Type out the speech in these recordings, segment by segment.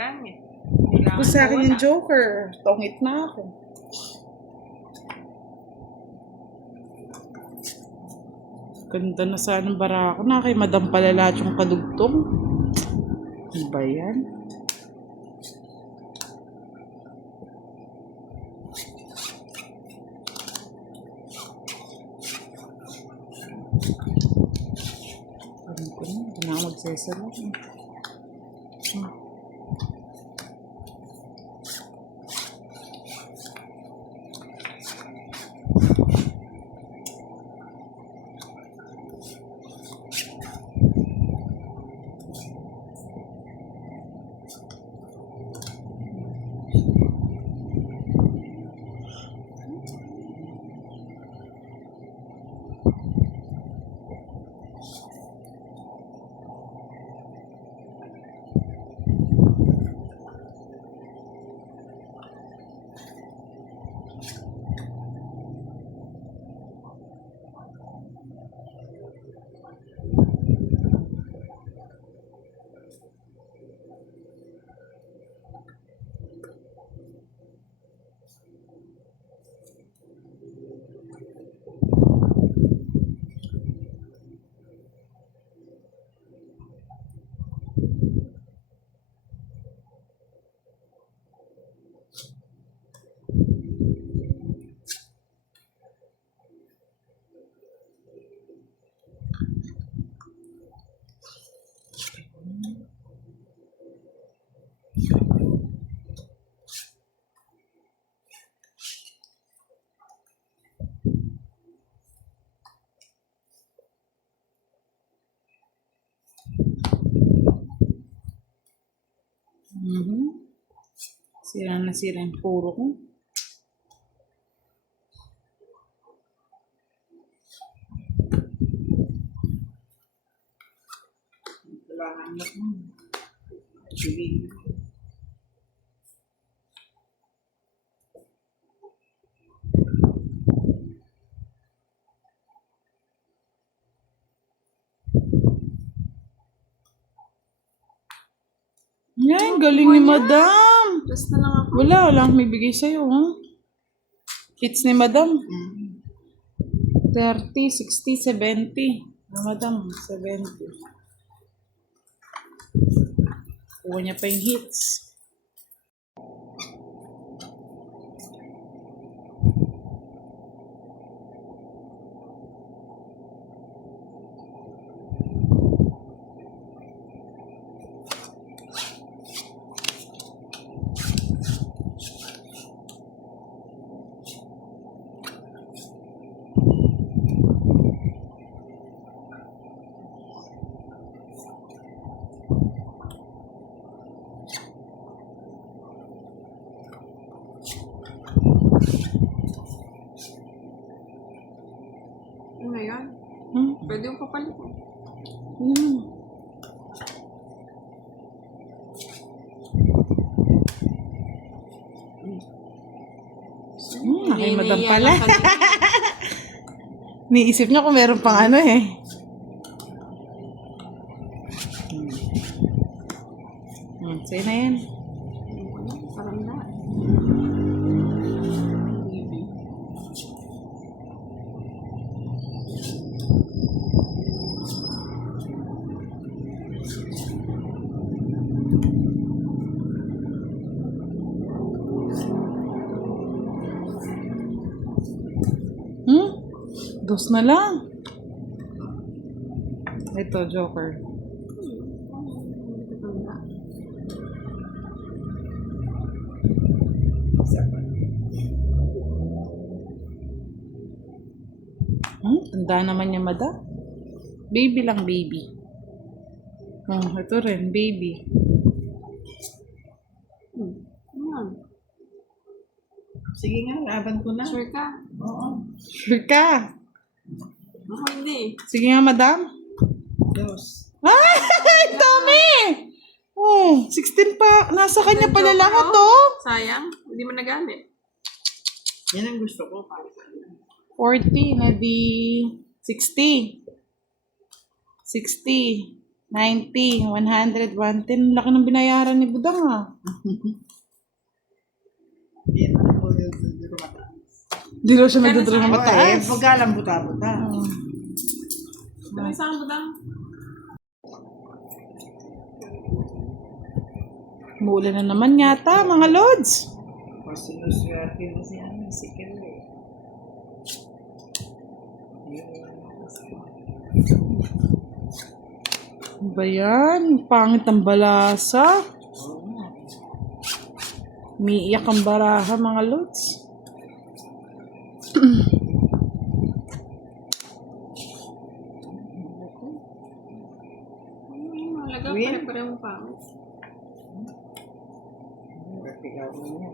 Gamit. Kung sa akin yung Joker, tongit na ako. Ganda na sana ng barako na kay Madam pala lahat yung kadugtong. Ano ba yan? Alam ko na, hindi na ako magsasala. Sira na sira yung puro ko. Kailangan mo. Actually. Yan, galing ni Madam. Just na lang ako. Wala akong may bigay sa'yo, ha? Hits ni Madam. 30, 60, 70. Madam, 70. Kuha niya pa yung hits. Ano yan? Pwede yung papalitan. Ay, Madam pala. Niisip niya kung meron pang ano eh. Sa'yo na yan. Parang na. Dos na lang. Ito, Joker. Tanda naman niya, Madam. Baby lang, baby. Ito rin, baby. Sige nga, laban ko na. Sure ka? Oo. Sure ka? Ako hindi. Sige nga, Madam. Dos. Ay, dami! Oh, 16 pa. Nasa kanya pala lahat, oh. Sayang. Hindi mo nagamit. Yan ang gusto ko. Para sa 40 na di 60. 60. 90, 100, 110. Laki ng binayaran ni Budang ah. Hindi naman po yung siguro mataas. Di daw siya nagdodro ng Eh, mataas. pagka lang buta-buta. Kami saan ba daw? Muulan na naman yata, mga lods. O sinuswerte na siya si Kelly. Ano ba yan? Pangit ang balasa. Umiiyak ang baraha, mga lods. Malaga pa Weird. rin parang pangit. Ikaw mo niya.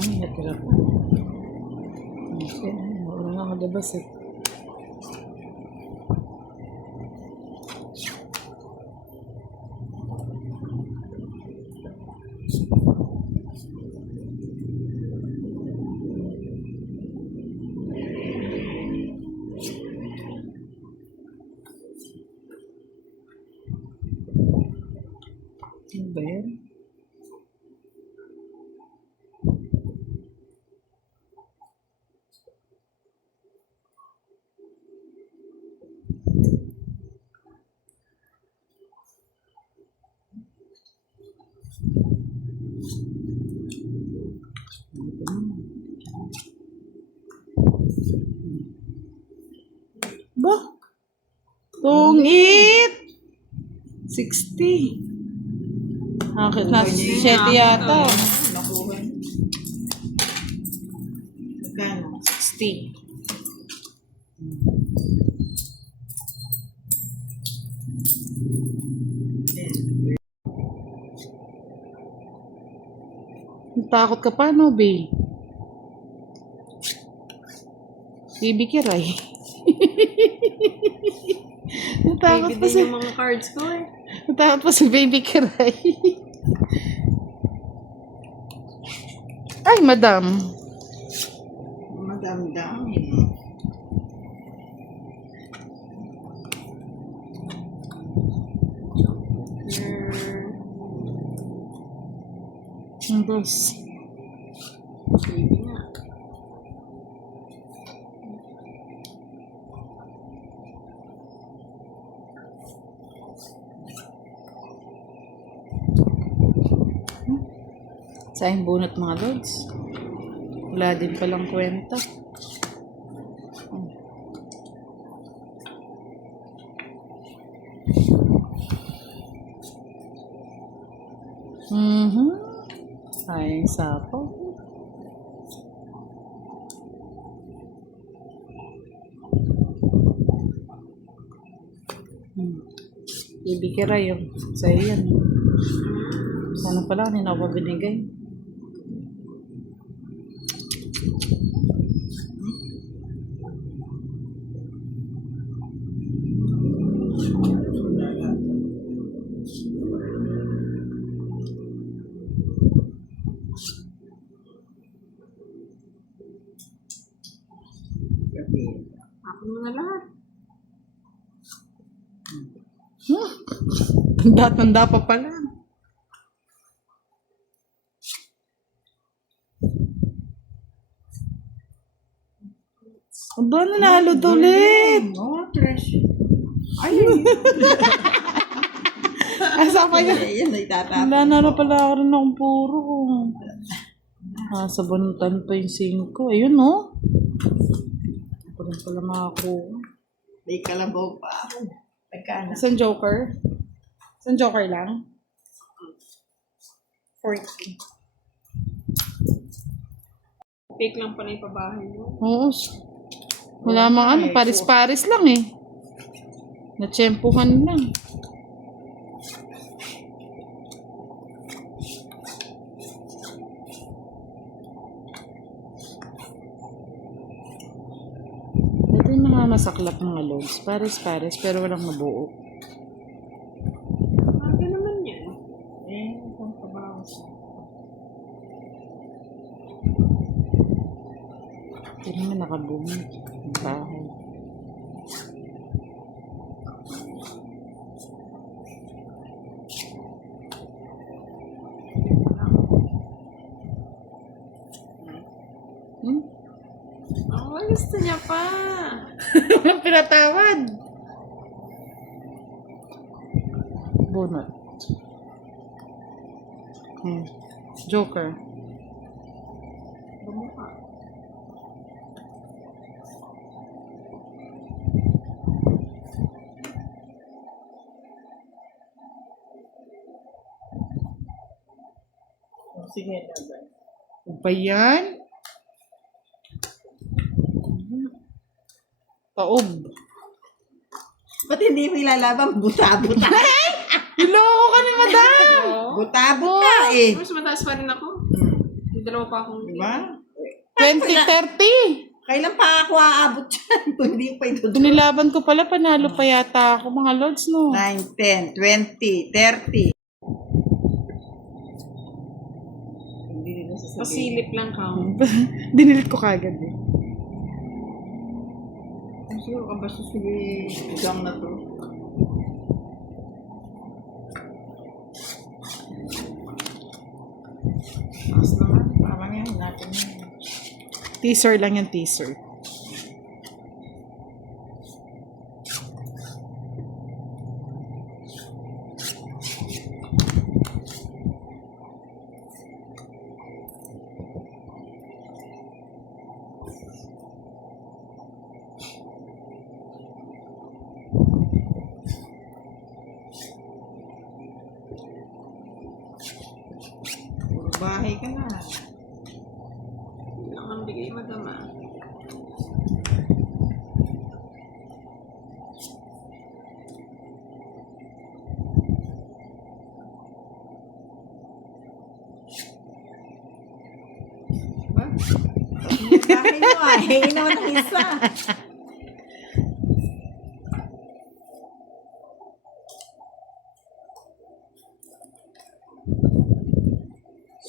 Ay, natira pa. Okay, wala nga maglabas eh. Ano ba yan? Ba? Tungit! 60. Bakit na 7 yata. Nakuha niya. Magkano? 60. Takot ka pa, no, Bay? Baby Kiray. Natakot Baby pa din si... yung mga cards ko eh. Natakot pa si Baby Kiray. Ay, madam. Madami-dami. Ang boss. Baby nga. Sayang bunot, mga lods. Wala din palang kwenta. Sayang sapo. Ibigay yung sa'yo yan. Sana pala, kanina ako binigay. Ako mo na lahat. Tanda-tanda pa pala. Aba, nanalo ulit. Oh, trash. Ay, Asa pa yun? yan ay tatapos. Wala na pala ako rin akong puro. Sabunutan pa yung 5. Ayun, no? Ako rin pala makakuha. May kalabaw pa ako. Pagkana. Isang joker? Isang joker lang? 40. Fake lang pala yung pabahay mo. Oo. Wala mga ano, paris-paris lang eh. Natsyempuhan lang. mga masaklap mga loads. Pares-pares, pero walang mabuo. Ano naman yan? Kung kabawas. Ito naman nakabumi. Ang bahay. Hmm? Oh, gusto niya pa. Walang pinatawad. Bunot. Joker. Bumukha. Sige, laban. Ano ba yan? Taob. Ba't hindi mo ilalaban? Buta-buta. Niloko ka ni madam! Buta-buta eh. Mas mataas pa rin ako. May dalawa pa akong... Diba? 2030! Kailan pa ako aabot dyan? Kung hindi pa ito. Dunilaban ko pala, panalo pa yata ako mga lords, no? 9, 10, 20, 30. Hindi nila sasabihin. Pasilip lang ka. Dinilit ko kagad eh. Siguro ka basta sige gang na to. Mas naman, parang yan, natin yan. Teaser lang yung teaser. Puro bahay ka na. Hindi lang ang bigay madama. Diba? Yung bahay mo ah, hingin naman ng isa.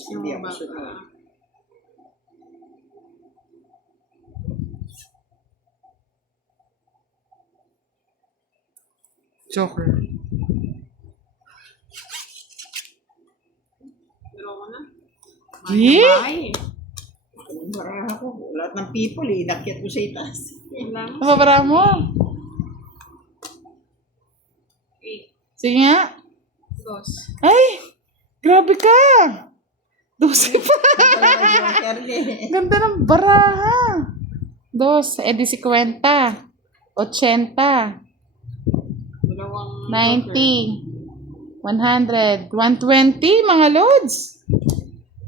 Hindi ako Baka. sure. Joker. Dalawa na. Eh? Ay, Anong baraha ko? Lahat ng people eh, inakyat ko sa itaas. wala mo. Mababara mo. 8. Sige nga. Dos. Ay! Grabe ka! 12 pa! Talaga joker eh. Ganda ng baraha. 2, edi 50. 80. Dalawang 90. 100. 120, mga loads.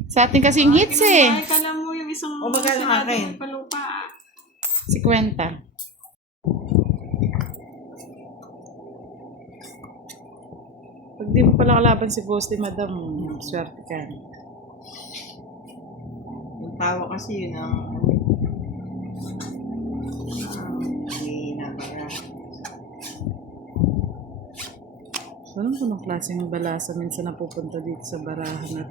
Sa ating kasing hits eh. Ay, kala mo yung isang... O, magkano sarado akin? ng palupa. 50. Pag di mo pala kalaban si Boss di Madam, swerte ka. Yung tawa kasi yun ang hindi nabara. Alam ko ng klaseng balasa minsan napupunta dito sa barahan at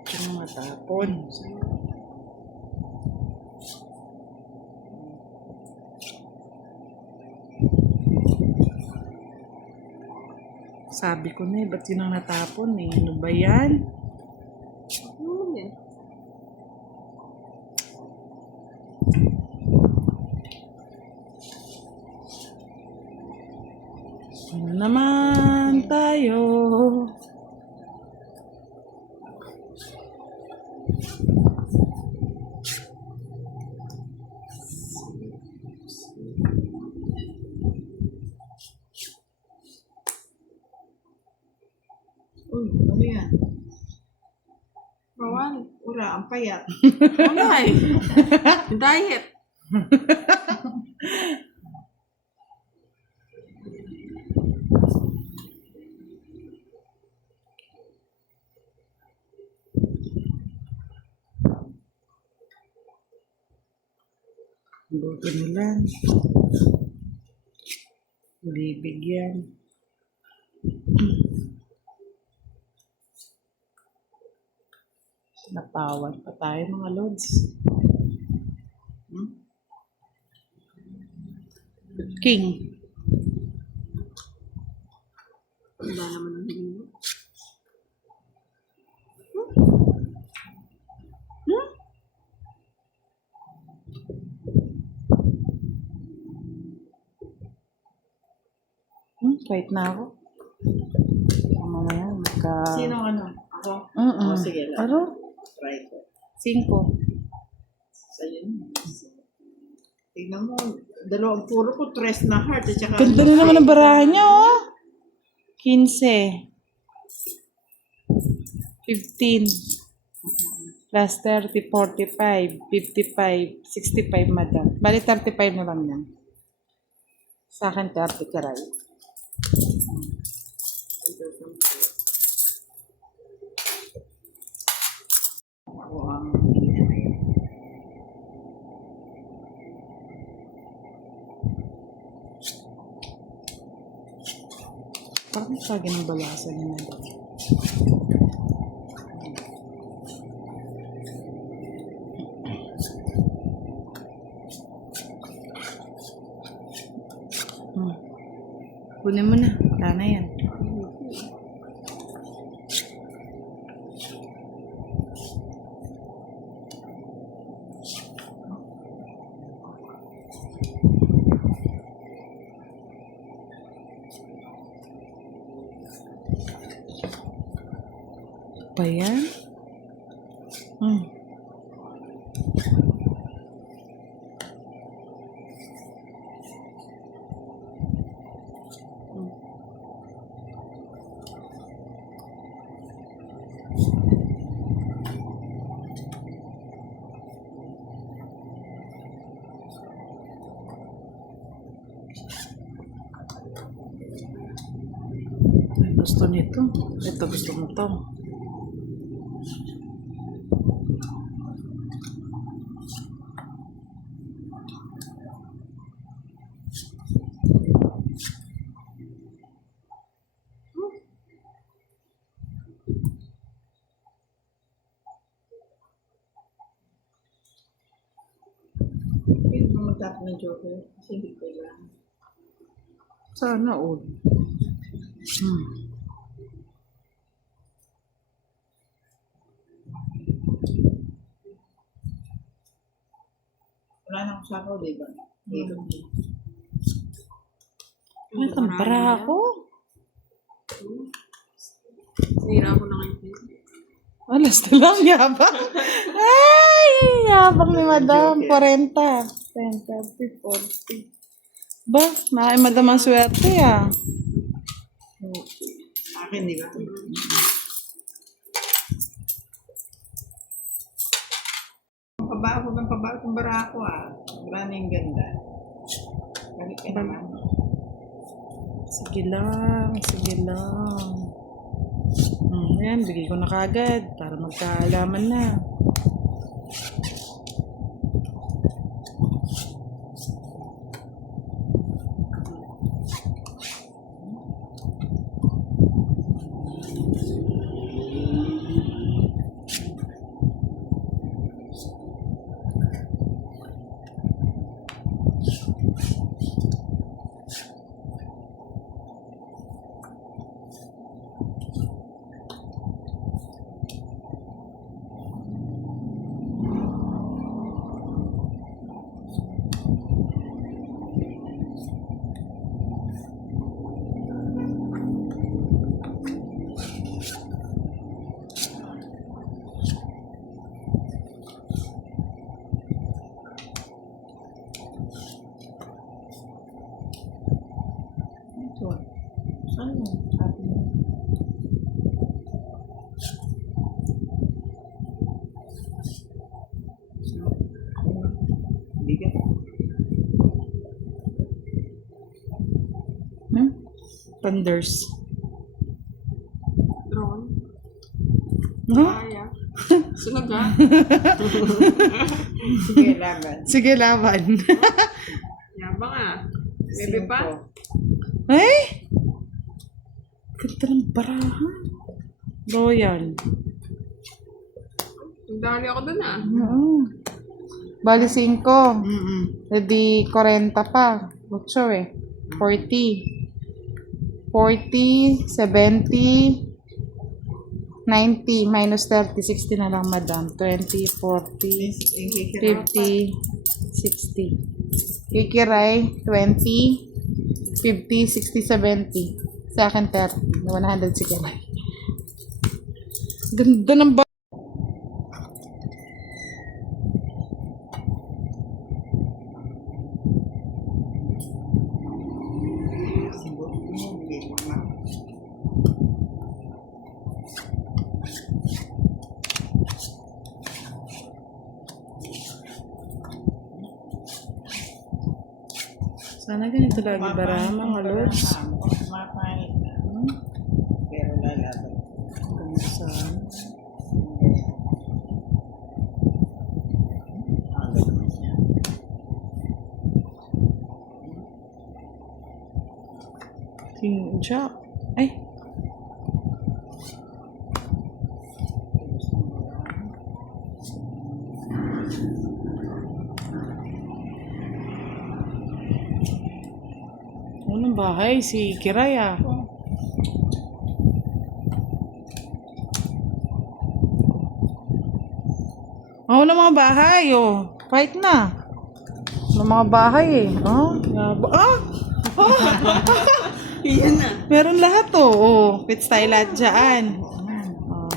ito na matapon. Sabi ko na eh, ba't yun ang natapon eh? Ano ba yan? Ano yan? Ano naman tayo? Uy, ano yan? Bawal. Wala, ang payat. Wala eh. Diet. Luto nila. Bibigyan. Napawan pa tayo mga lods. King. Wala naman ang hindi. Kahit na ako. Mamaya, magka... Sino ano? Ako? Mm-mm. Sige lang. Ano? Try ko. 5. Sa'yo na. Tignan mo, dalawang puro ko, tres na heart. At saka, Ganda na naman ang barahan niya, oh. 15. 15. Plus 30, 45, 55, 65, madam. Bali, 35 na lang yan. Sa akin, 30 karay. ako ang hindi na yun. Parang lagi ng balasan ni madam. Kunin mo na. Wala na yan. Pa yan? Ay, gusto nito. Ito gusto mo to. Pwede mo magtapon ng joker kasi hindi ko kailangan. Sana all. Wala nang sapaw, diba? Dito. Ay, tambara ako. Sinira ko na ngayon. Alas na lang, yabang. Ay, yabang ni madam. 40. 10, 30, 40. Ba, nakay madam ang swerte ah. Akin, di ba? Pabago ng pabago ng barako ah. Maraming ganda. Balik ka naman. Sige lang, sige lang. Ayan, bigay ko na kagad para magkaalaman na. Ito. Saan mo? Sabi mo. Bigat. Thunders. Drone. Huh? Kaya. Sunog ah. Sige, laban. Sige, laban. Yabang ah. Maybe pa? Ay! Ganda ng barahan. Royal. Dali ako dun ah. Oo. Bali 5. Mm-mm. Ready 40 pa. 8 eh. 40. 40, 70, 90, minus 30, 60 na lang, madam. 20, 40, 50, 60. Kikiray, 20, 50, 60, 70. Sa akin, 30. 100 si Kiray. Ganda ng ba... Sana ganito lagi barahan, mga lods. Mapangit na. Pero lalaban. Ganda sana. King Jack. Ay, unang bahay, si Kiray ah. Wala mga bahay, oh. Fight na. Wala mga bahay eh. Yan na. Meron lahat oh. Oh, pits tayo lahat dyan. Oh,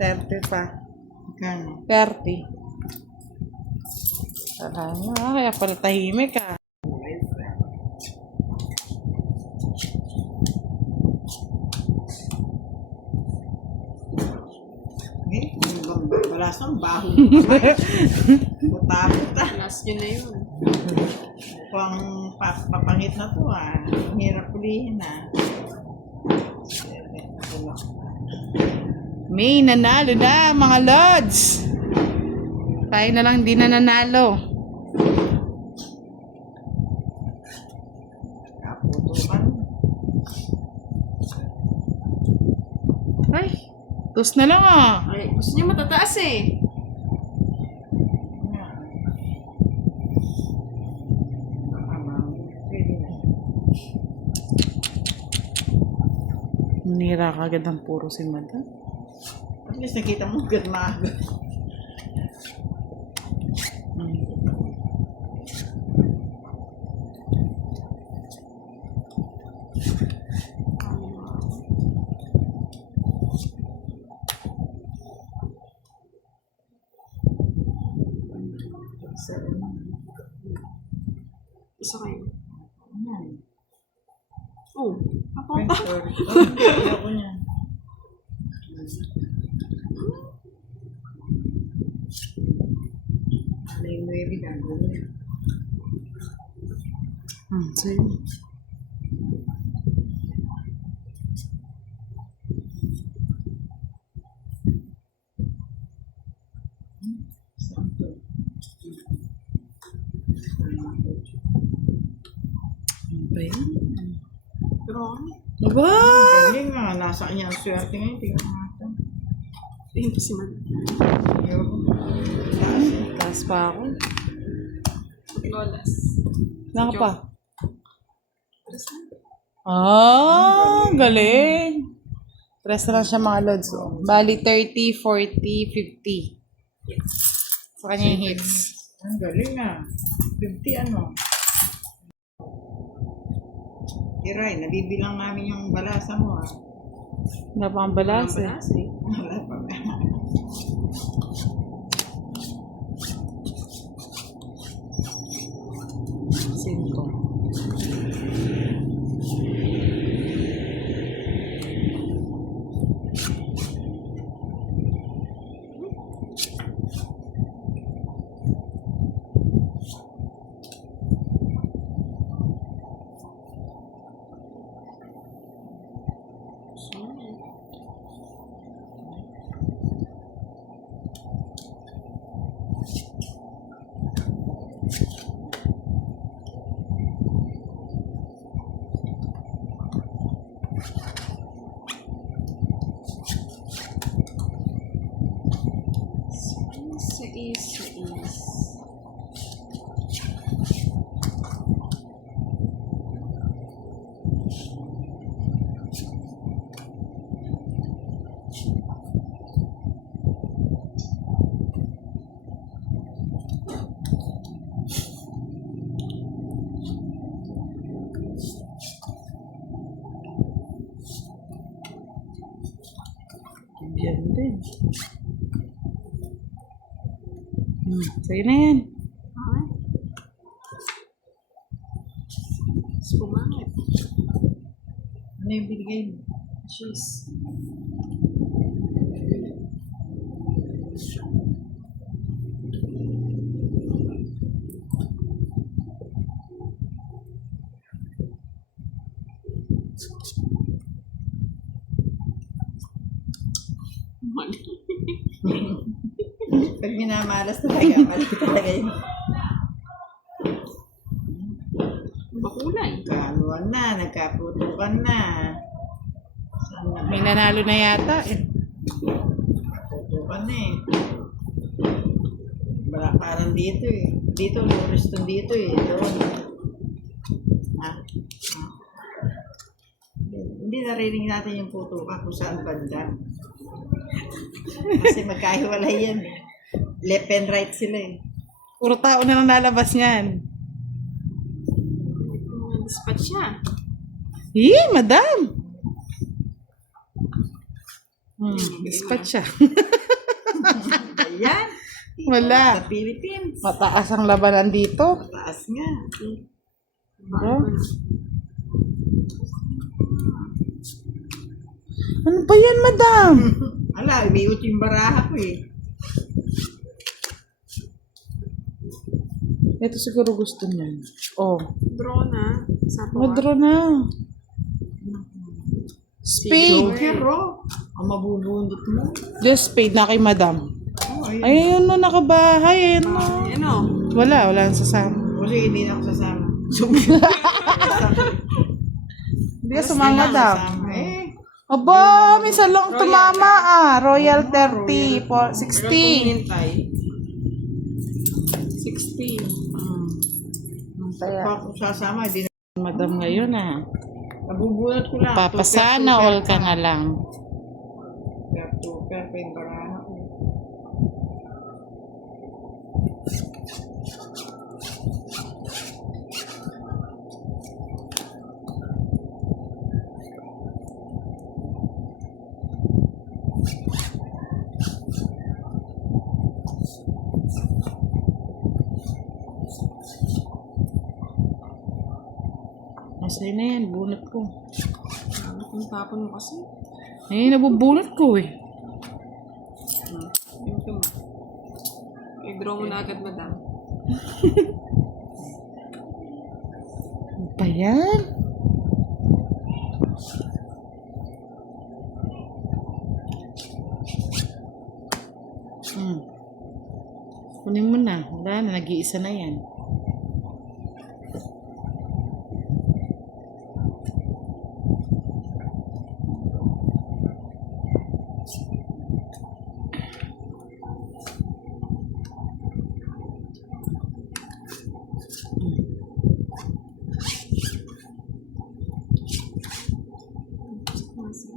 30 pa. Kano? 30. Kaya pala tahimik ah. Wala siyang baho. Buta-buta. Last yun na yun. Mukhang papangit na to ah. Hirap ulihin ah. May nanalo na mga lods. Tayo na lang di na nanalo. Kaputukan. Ay, tos na lang ah. Ay, gusto niya matataas eh. Pwede na. Nira ka agad ang puro si madam. At least nakita mo agad maaga. Isa kayo. Ayan. Oh, ako Ay, pa. sorry. Hindi ako niyan. Alay mo yung bigano niya. Sige. Saan to? Ano ba yan? Pero ano? Aba! Galing nga. Nasa kanya ang swerte ngayon. Tingnan natin. Tingin ko si Man. Ayoko. Taas eh. Taas pa ako. Lolas. Saan ka pa? Galing. Tres na lang siya mga lods. Oh. Bali 30, 40, 50. Sa kanya yung hits. Ang galing ah. 50 ano? Kiray, nabibilang namin yung balasa mo ah. Wala pa ang balas eh. Balas eh. Wala pa ba? Cinco. mais. Yan din. Sa'yo na yan. Okay. Spumangit. Ano yung binigay mo? Cheese. Mali. Pag minamalas talaga, mali talaga yun. Bakulay. Nagkaluan na, nagkaputukan na. Saan na? May nanalo na yata eh. Nagkaputukan na eh. Parang dito eh. Dito, luriston dito eh. Doon. Ha? Ha? Hindi narinig natin yung putukan kung saan banda. Kasi magkahiwalay yan eh. Left and right sila eh. Puro tao na lang lalabas niyan. Dispat siya. Madam! Ispat siya. Ayan. Wala. Sa Philippines. Mataas ang labanan dito. Taas nga. Oh. Ano ba yan, madam? Ala, umiikot yung baraha ko eh. Ito siguro gusto niya. Oh, Draw na. Sapo. madro na. Spade. Joker, oh. Ang mabubundot mo. Just spade na kay madam. Oh, ayun. Ayun no, nakabahay. Ayun no. Ano? Wala nang sasama. Kasi hindi na ako sasama. Hindi ka sumama, madam. Sasama eh. Aba, minsan lang tumama Royal 30 for 60. Hintay. 16. Kaya, Kung sasama, hindi na. madam ngayon Nabubunot ko lang. Papasana all ka na lang. Super pa yung baraha ko. Masaya na yan, bunot ko. Ang tapon mo kasi. Ay, nabubunot ko eh. Ito mo. I-draw mo na agad, madam. Ano pa yan? Kunin mo na. Wala na, nag-iisa na yan.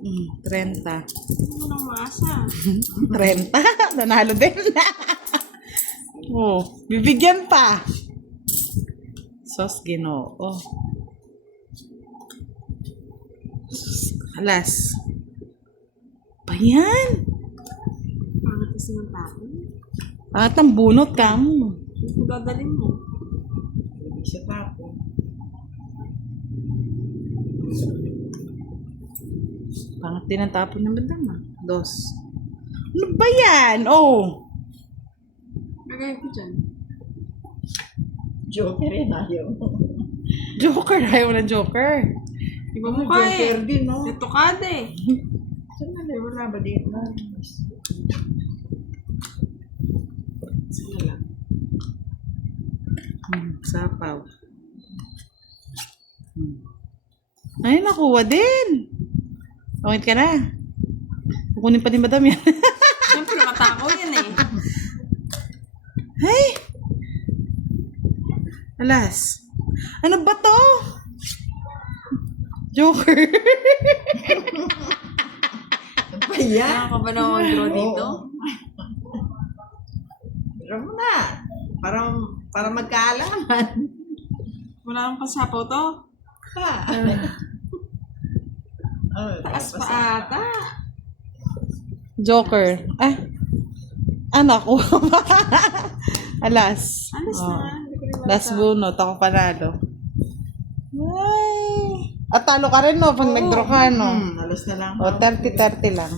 Mm, 30. Ano nang maasa? 30? Nanalo din. Oh, bibigyan pa. Sos Ginoo. Alas. Pa yan? Pangat kasi ng tapon. At ang bunot ka mo. Ito dadalhin mo. Hindi siya tapo. Pangat din ang tapon ng madama. 2. Ano ba yan? Oh. Lagay ko dyan. Joker yun, ayaw. Joker. Ayaw ng Joker. Iba mo pa eh. Joker din, no? Ito ka eh. Saan na, wala ba dito? Sige lang. Sapaw. Ay, nakuha din. Pangit ka na. Kukunin pa din madam yan. Siyempre, matakaw yan eh. Hey! Alas. Ano ba to? Joker. Ano ba yan? Kailangan ka ba na mag-draw dito? Pero mo na. Para magkaalaman. Wala kang pasapaw to. Ha? Taas pa ata. Joker. Ah. Anak ko. Alas. Alas Oh. na. Hindi ko rin Last bunot. Ako panalo. Ay. At talo ka rin, no? Pag nag-draw ka, no? Halos na lang. O, 30-30 lang.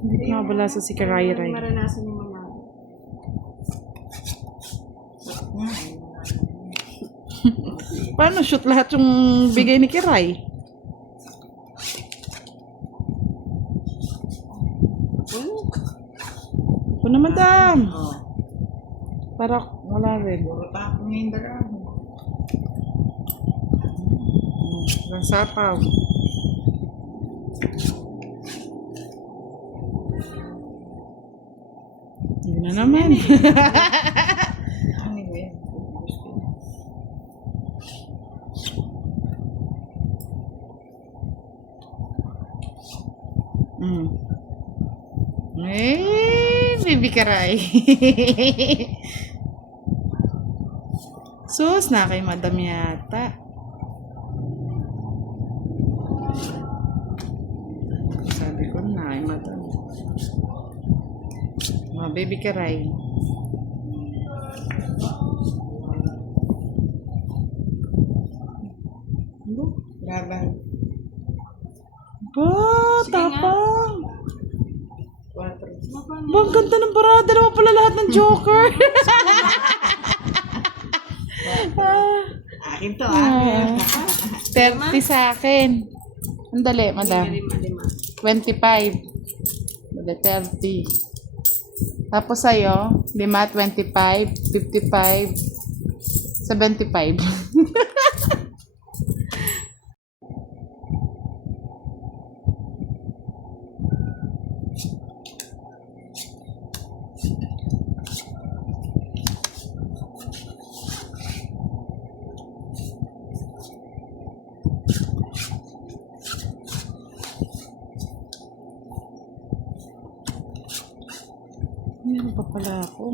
Hindi ko nakabalasa si Karay Ray. maranasan yung mga. Paano shoot lahat yung bigay ni Kiray? Ito na, madam. Oh. Para wala rin. Puro pa ako ngayon dalawa. Nasapaw. Hindi na naman. Ano yun? Mm. Baby Karay. Sus, na kay madam yata. Sabi ko na kay madam. Mga baby Karay. Laban. Ba, Sige nga. tapang. 4. Ba, ang ganda ng parada. Dalawa pala lahat ng Joker. Akin to, akin. 30 sa akin. Ang dali, madam. Lima. 25. Dali, 30. Tapos sa'yo, 5, 25, 55, 75. Meron pa pala ako.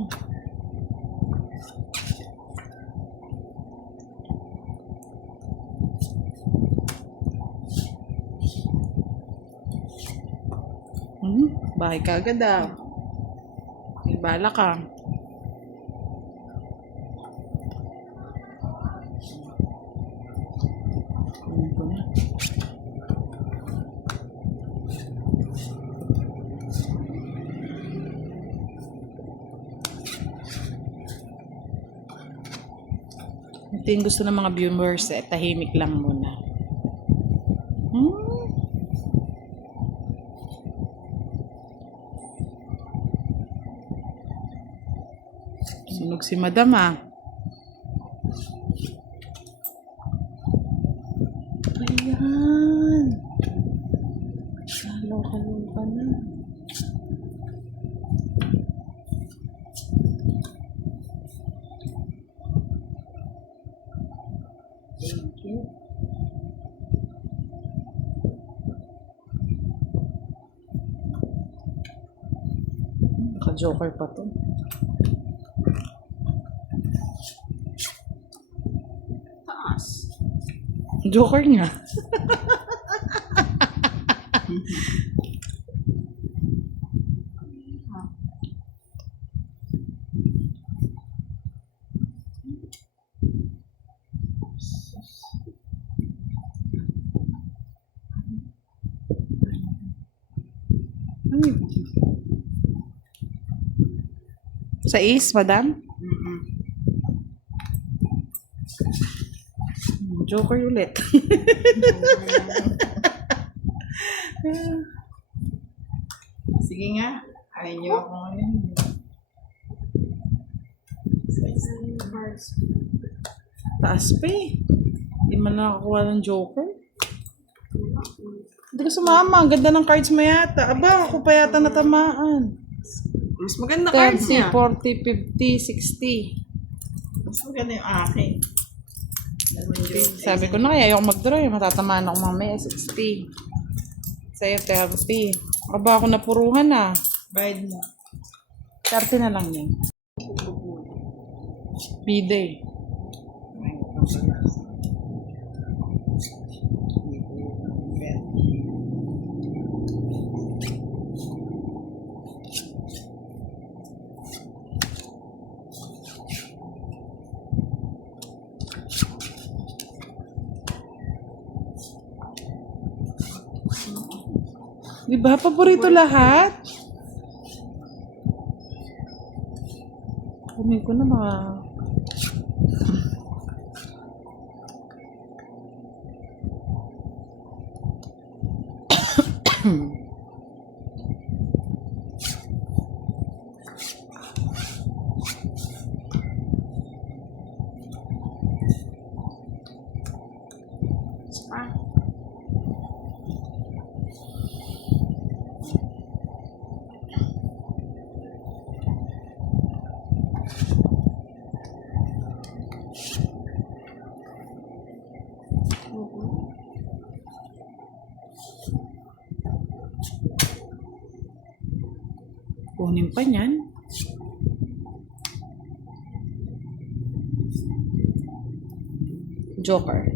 Bahay ka agad ah. May bala ka. Ano ko na? Ito yung gusto ng mga viewers, tahimik lang muna. Sunog si madam ah. Ayan. Kaloka na. Thank you. Naka-joker pa to. Taas. Joker nga. Sa is, madam? Joker ulit. Sige nga. Ayaw niyo ako ngayon. Taas pa eh. Hindi man nakakuha ng Joker. Hindi ko sumama. Ang ganda ng cards mo yata. Aba, ako pa yata natamaan. Mas maganda cards 30, niya. 40, 50, 60. Mas maganda yung akin. Dalawang joke. Sabi ko na kaya ayoko mag-draw. Matatamaan ako mamaya. 60. Sa'yo 30. Aba ako napuruhan na. Bayad mo. 30 na lang yan. Bide. Ay, pambalas. Di ba? Paborito lahat. Kunin ko na mga... Spa. Kunin pa niyan. Joker.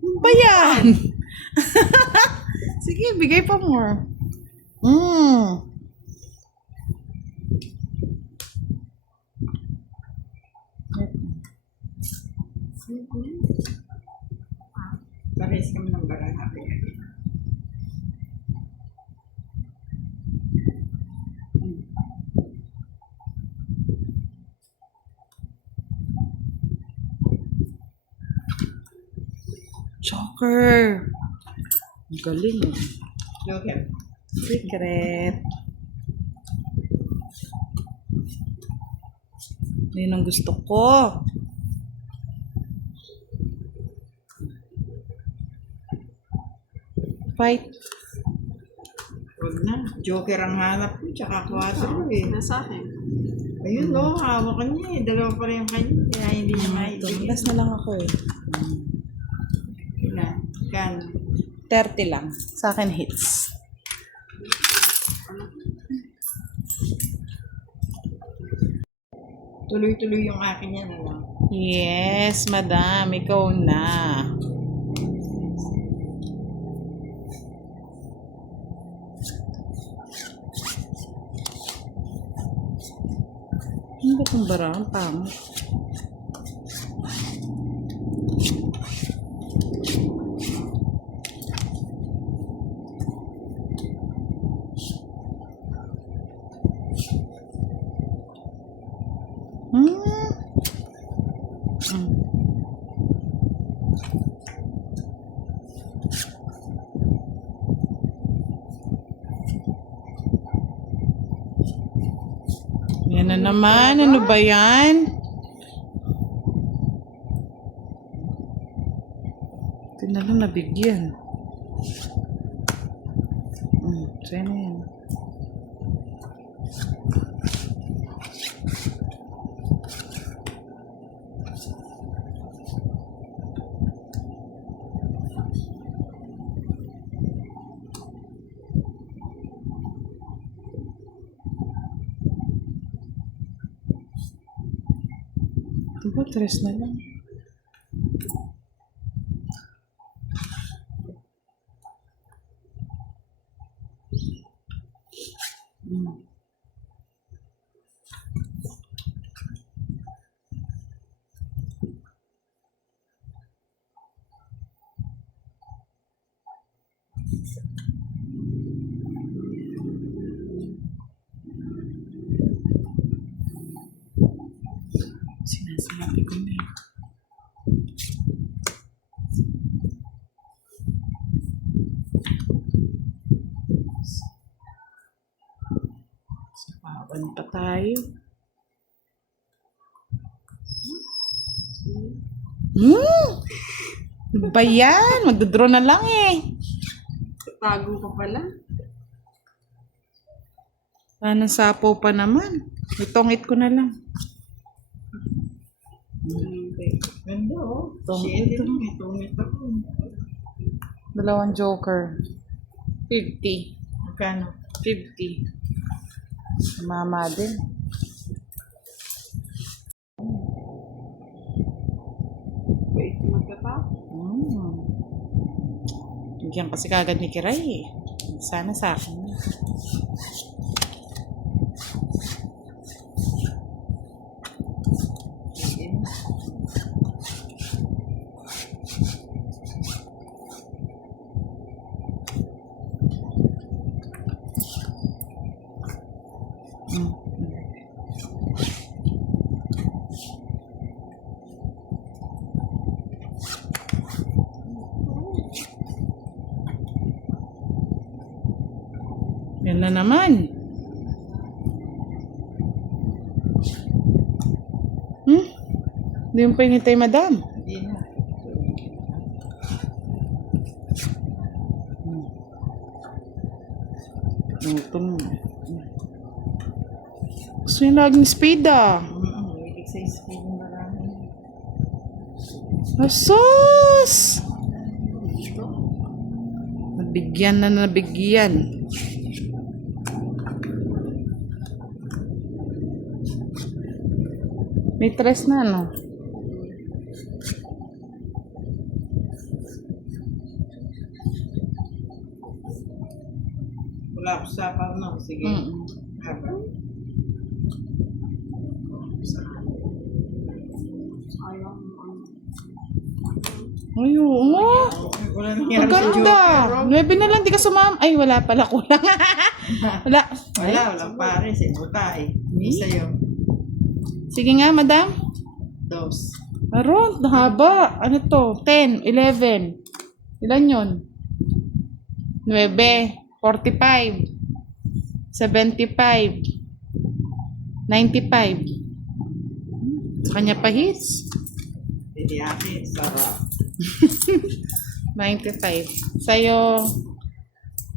Ano ba yan? Sige, bigay pa more. Pares kami ng baraha. Joker. Ang galing eh. Joker. Secret. Yun ang gusto ko. Fight. Huwag na. Joker ang hanap ko, tsaka 4 eh. Nasa akin. Ayun no, hawakan niya eh. Dalawa pa rin yung kanya. Kaya hindi niya maibigay. Last na lang ako eh. Ilan? Kan. 30 lang. Sa akin hits. Tuloy-tuloy yung akin yan, ano? Yes, madam. Ikaw na. Ano ba itong barang? Pangit. Yan na naman. Ano ba yan? Ito na lang nabigyan. Sa'yo na yan. Diba, 3 na lang. Sinasabi ko na eh. tayo. Ano ba yan? Magdodraw na lang eh. Tago ka pala. Anong sapo pa naman? Itongit ko na lang. Ganda oh. Tungit, Shit, may tungit ako. Dalawang joker. 50. Magkano? 50. Mama din. Wait, magkatap. Bigyan kasi kagad ni Kiray eh. Sana sa akin. Yan na naman. Hindi mo pa initay, madam. Hindi na. Ito na. Gusto yung laging speed ah. Wilig sa speed ng marami. Asos! Nabigyan na nabigyan. May tres na, no? Wala ko sa no? Sige. Haba. Ayaw mo. Ay, oo. Wala nangyari Ang sa ganda. Joker. 9 na lang, di ka sumam. Ay, wala pala, kulang. Wala. Walang pare. Buta eh. Isa yun. Sige nga, madam. Dos. Aron, haba. Ano to? 10, 11. Ilan yun? 9, 45, 75, 95. Sa kanya pa hits. Hindi akin. Sarap. 95. Sa'yo,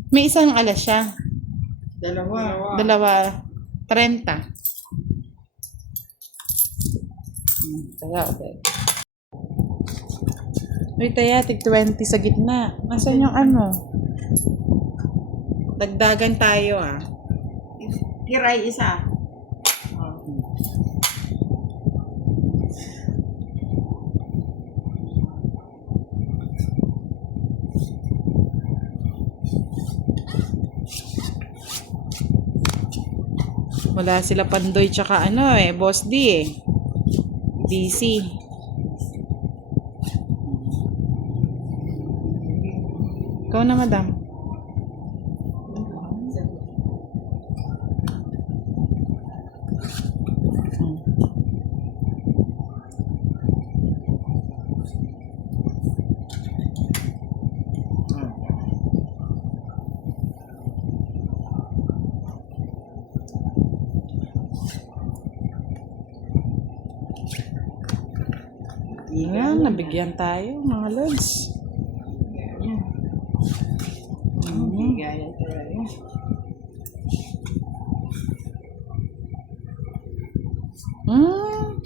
may isang alas siya. Dalawa. Dalawa, 30. Kaya, okay. Uy, taya, tig 20 sa gitna. Nasaan yung ano? Dagdagan tayo ah. Kiray isa. Oh. Wala sila Pandoy tsaka ano eh, Boss D eh. DC. Ikaw na, madam. Yan, nabigyan tayo, mga lods. Gaya talaga.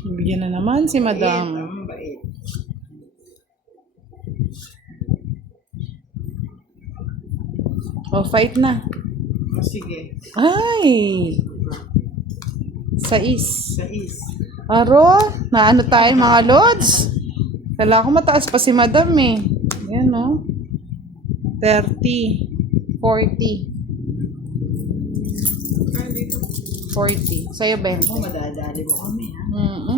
Nabigyan na naman si madam. Ang bait. O, fight na. Oh, sige. Ay! 6. Sais. Aro, naano tayo mga lods? Kailangan ko mataas pa si madam eh. Yan o. 30. 40. 40. Sa'yo, 20. Ako, madadali mo kami, ha?